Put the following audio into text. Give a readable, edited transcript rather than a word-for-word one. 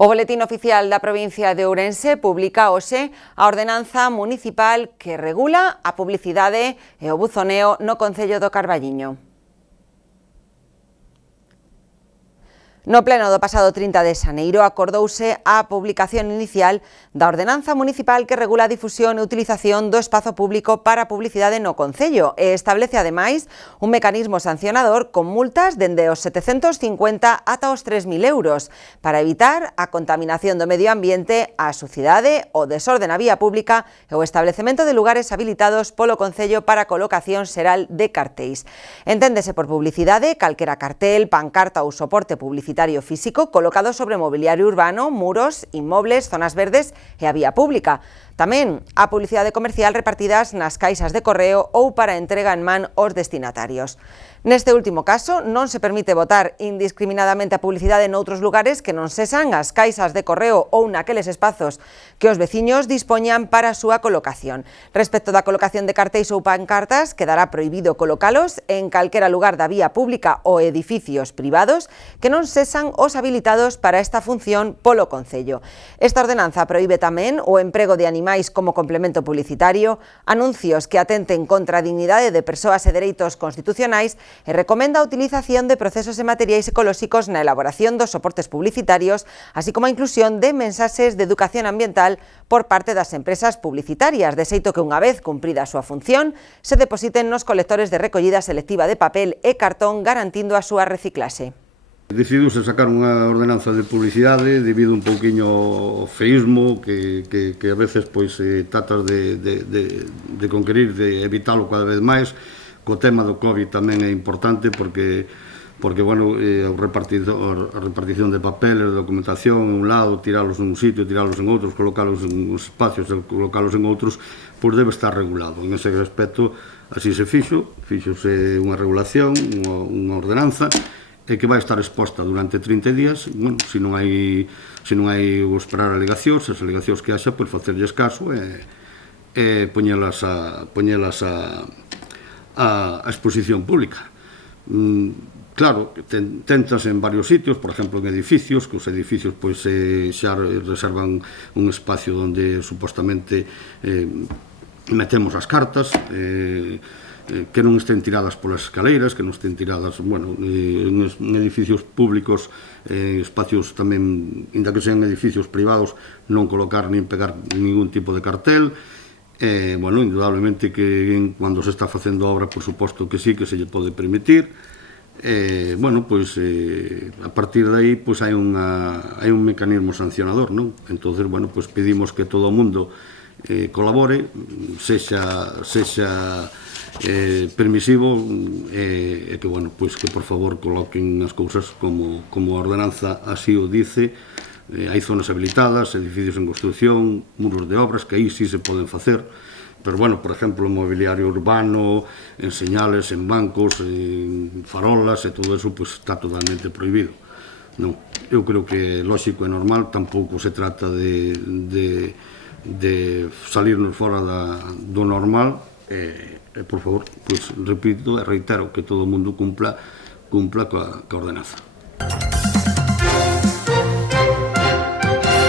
O Boletín Oficial da provincia de Ourense publica hoxe a ordenanza municipal que regula a publicidade e o buzoneo no concello do Carballiño. No pleno do pasado 30 de xaneiro acordouse a publicación inicial da ordenanza municipal que regula a difusión e utilización do espazo público para publicidade no concello e establece ademais un mecanismo sancionador con multas dende os 750 ata os 3.000 euros para evitar a contaminación do medio ambiente, a sucidade, o desorde na vía pública e o establecemento de lugares habilitados polo concello para colocación xeral de cartéis. Enténdese por publicidade calquera cartel, pancarta ou soporte publicitario físico colocado sobre mobiliario urbano, muros, inmobles, zonas verdes e a vía pública. Tamén a publicidade comercial repartidas nas caixas de correo ou para entrega en man aos destinatarios. Neste último caso, non se permite botar indiscriminadamente a publicidade noutros lugares que non sexan as caixas de correo ou naqueles espazos que os veciños dispoñan para a súa colocación. Respecto da colocación de cartéis ou pancartas, quedará prohibido colocalos en calquera lugar da vía pública ou edificios privados que non sexan os habilitados para esta función polo concello. Esta ordenanza prohíbe tamén o emprego de animais como complemento publicitario, anuncios que atenten contra a dignidade de persoas e dereitos constitucionais e recomenda a utilización de procesos e materiais ecolóxicos na elaboración dos soportes publicitarios, así como a inclusión de mensaxes de educación ambiental por parte das empresas publicitarias, de xeito que unha vez cumprida a súa función, se depositen nos colectores de recollida selectiva de papel e cartón garantindo a súa reciclaxe. Decidiuse sacar unha ordenanza de publicidade debido un pouquiño ao feísmo que a veces pois tratas de conquerir, de evitalo cada vez máis. Co tema do COVID tamén é importante porque bueno, a repartición de papeles, de documentación en un lado, tiralos en un sitio, tiralos en outros, colocalos en uns espacios, colocalos en outros, pois debe estar regulado. En ese aspecto así se fixose unha regulación, unha ordenanza, e que vai estar exposta durante 30 días, bueno, se non hai o esperar alegacións, as alegacións que haxa, pois facerlles caso e poñelas a exposición pública. Claro, tentas en varios sitios, por exemplo, en edificios, que os edificios pois xa reservan un espacio onde supostamente metemos as cartas, que non estén tiradas polas escaleiras, que non estén tiradas, bueno, en edificios públicos, espacios tamén, inda que sean edificios privados, non colocar nin pegar ningún tipo de cartel. Bueno, indudablemente que cando se está facendo obra, por suposto que sí, que se lle pode permitir. Bueno, pois, a partir de aí, pois hai un mecanismo sancionador, non? Entonces, bueno, pois pedimos que todo o mundo colabore, sexa permisivo e que, bueno, pois que por favor coloquen as cousas como a ordenanza así o dice. Hai zonas habilitadas, edificios en construción, muros de obras, que aí sí se poden facer, pero, bueno, por exemplo, en mobiliario urbano, en señales, en bancos, en farolas e todo eso, pois está totalmente prohibido. Non, eu creo que é lóxico e normal, tampouco se trata de salirnos fora do normal. Por favor, pois repito e reitero que todo o mundo cumpla coa ordenanza.